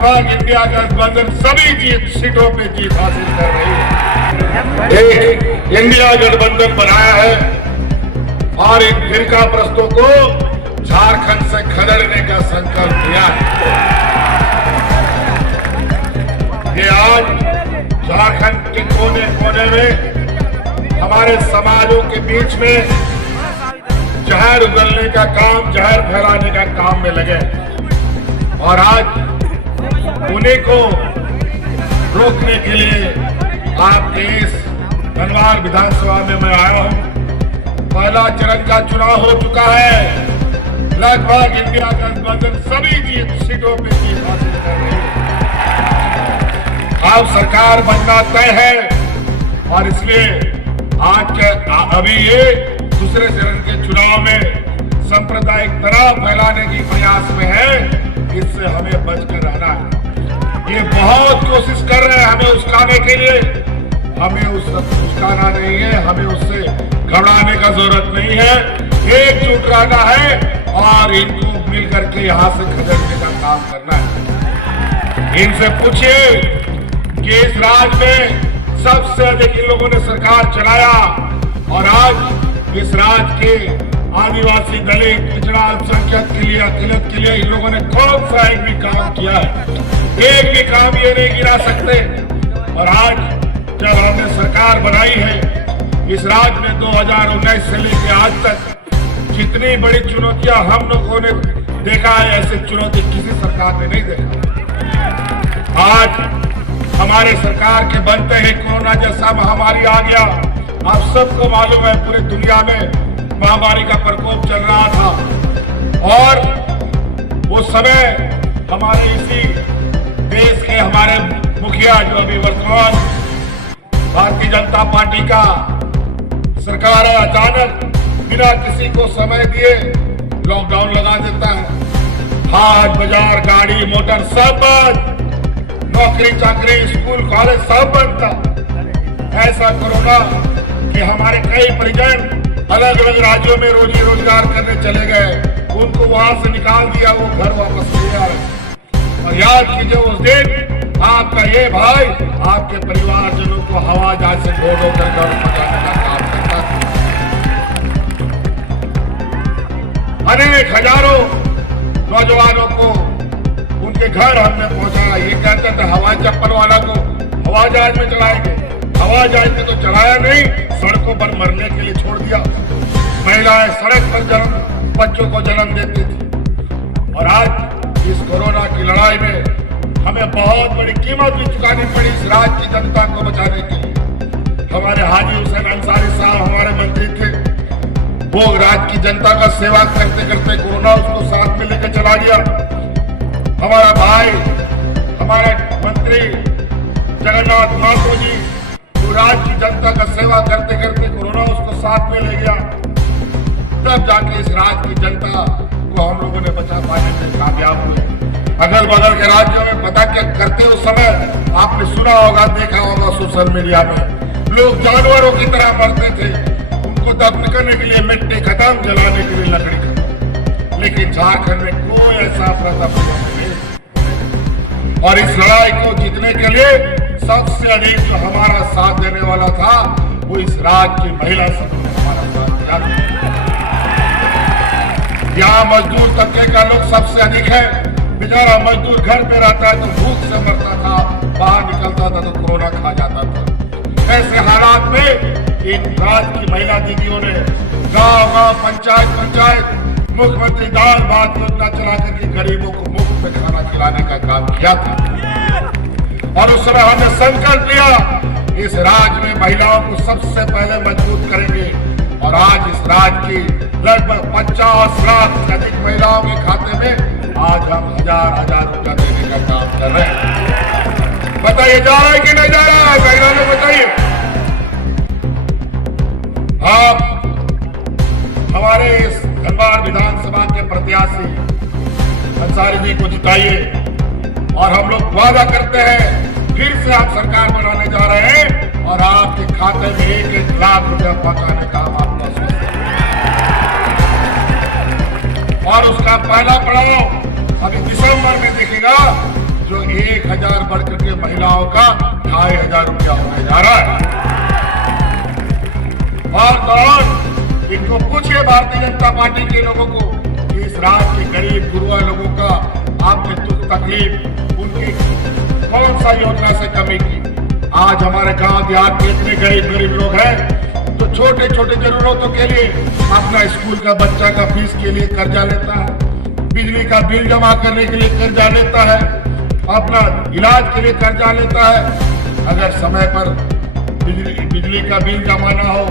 India गठबंधन सभी सीटों पे जीत हासिल कर रही है। एक इंडिया गठबंधन बनाया है और इन फिरका प्रस्तों को झारखंड से खदेड़ने का संकल्प लिया है। ये आज झारखंड के कोने कोने में हमारे समाजों के बीच में जहर उगलने का काम, जहर फैलाने का काम में लगे और आज उन्हीं को रोकने के लिए आपके इस धनबाद विधानसभा में मैं आया हूं। पहला चरण का चुनाव हो चुका है। लगभग इंडिया गठबंधन सभी सीटों पे जीत हासिल कर रही है। अब सरकार बनना तय है और इसलिए आज के अभी ये दूसरे चरण के चुनाव में सांप्रदायिक तनाव फैलाने की प्रयास में है। इससे हमें बचकर रहना है। ये बहुत कोशिश कर रहे हैं हमें उस्काने के लिए। हमें उस्काना नहीं है, हमें उससे घबराने का जरूरत नहीं है। एकजुट रहना है और इनको मिलकर के यहाँ से खदेड़ने का काम करना है। इनसे पूछिए कि इस राज्य में सबसे अधिक इन लोगों ने सरकार चलाया और आज इस राज्य के आदिवासी, दलित, पिछड़ा, अल्पसंख्यक के लिए, अकिलत के लिए इन लोगों ने कौन सा एक भी काम किया है? एक भी काम ये नहीं गिरा सकते। और आज जब हमने सरकार बनाई है, इस राज्य में 2019 से लेकर आज तक जितनी बड़ी चुनौतियां हम लोगों ने देखा है, ऐसे चुनौती किसी सरकार ने नहीं देखा। आज हमारे सरकार के बनते ही कोरोना जैसा महामारी आ गया। आप सबको मालूम है पूरी दुनिया में महामारी का प्रकोप चल रहा था और वो समय हमारे इसी देश के हमारे मुखिया जो अभी वर्तमान भारतीय जनता पार्टी का सरकार है, अचानक बिना किसी को समय दिए लॉकडाउन लगा देता है। हाट बाजार, गाड़ी मोटर सब बंद, नौकरी चाकरी, स्कूल कॉलेज सब बंद था। ऐसा कोरोना कि हमारे कई परिजन अलग अलग राज्यों में रोजी रोजगार करने चले गए, उनको वहां से निकाल दिया, वो घर वापस ले आ रहे। और याद कीजिए उस दिन आपका ये भाई आपके परिवारजनों को हवा जहाज से ढो ढो कर घर पहुंचाने का काम करता था। अनेक हजारों नौजवानों को उनके घर हमने पहुंचाया। ये कहते थे हवाई चप्पल वाला को हवाई जहाज में चलाएंगे, हवाई जहाज में तो चलाया नहीं, सड़कों पर मरने के लिए छोड़ दिया। महिलाएं सड़क पर बच्चों को जन्म देती थी। और आज इस कोरोना की लड़ाई में हमें बहुत बड़ी कीमत भी चुकानी पड़ी इस राज्य की जनता को बचाने के लिए। हमारे हाजी हुसैन अंसारी साहब हमारे मंत्री थे, वो राज्य की जनता का सेवा करते करते कोरोना उसको साथ में लेकर चला गया। हमारा भाई हमारे मंत्री जगन्नाथ महतो जी राज्य की जनता का सेवा करते करते कोरोना उसको साथ में ले गया। तब जाके इस राज्य की जनता को हम लोगों ने बचा पाने में कामयाब हुए। अगल बगल के राज्यों में पता क्या करते उस समय आपने सुना होगा, देखा होगा सोशल मीडिया में, लोग जानवरों की तरह मरते थे। उनको दफन करने के लिए मिट्टी खत्म, जलाने के लिए लकड़ी खत्म। लेकिन झारखंड में कोई ऐसा प्रथा नहीं। और इस लड़ाई को जीतने के लिए सबसे अधिक जो हमारा साथ देने वाला था वो इस राज्य की महिला समूह ने हमारा साथ दिया। यहाँ मजदूर तबके का लोग सबसे अधिक है। बेचारा मजदूर घर पे रहता है तो भूख से मरता था, बाहर निकलता था तो कोरोना खा जाता था। ऐसे हालात में इन राज्य की महिला दीदियों ने गांव गांव, पंचायत पंचायत मुख्यमंत्री दाल भात योजना चला करके गरीबों को मुफ्त में खाना खिलाने का काम किया था। और उस समय हमने संकल्प लिया इस राज्य में महिलाओं को सबसे पहले मजबूत करेंगे। और आज इस राज्य की लगभग 50 लाख से अधिक महिलाओं के खाते में आज हम हजार रुपया देने का काम कर रहे हैं। बताइए जा रहा है कि नहीं जा रहा है? महिलाओं ने बताइए। आप हमारे इस धनबाद विधानसभा के प्रत्याशी अंसारी जी को जिताइए और हम लोग वादा करते हैं फिर से आप सरकार बनाने जा रहे हैं और आपके खाते में 1-1 लाख रुपया पहुंचाने का हम आपको आश्वस्त और उसका पहला पड़ाव अभी दिसंबर में देखेगा जो 1000 बढ़कर के महिलाओं का 2500 रुपया होने जा रहा है। और इनको पूछिए भारतीय जनता पार्टी के लोगों को कि इस राज्य के गरीब गुरुआ लोगों का आपने दुख तकलीफ उनकी कौन सा योजना से कमी की। आज हमारे गांव देहात में इतने गरीब लोग हैं तो छोटे छोटे जरूरतों के लिए अपना स्कूल का बच्चा का फीस के लिए कर्जा लेता है, बिजली का बिल जमा करने के लिए कर्जा लेता है, अपना इलाज के लिए कर्जा लेता है। अगर समय पर बिजली का बिल जमा ना हो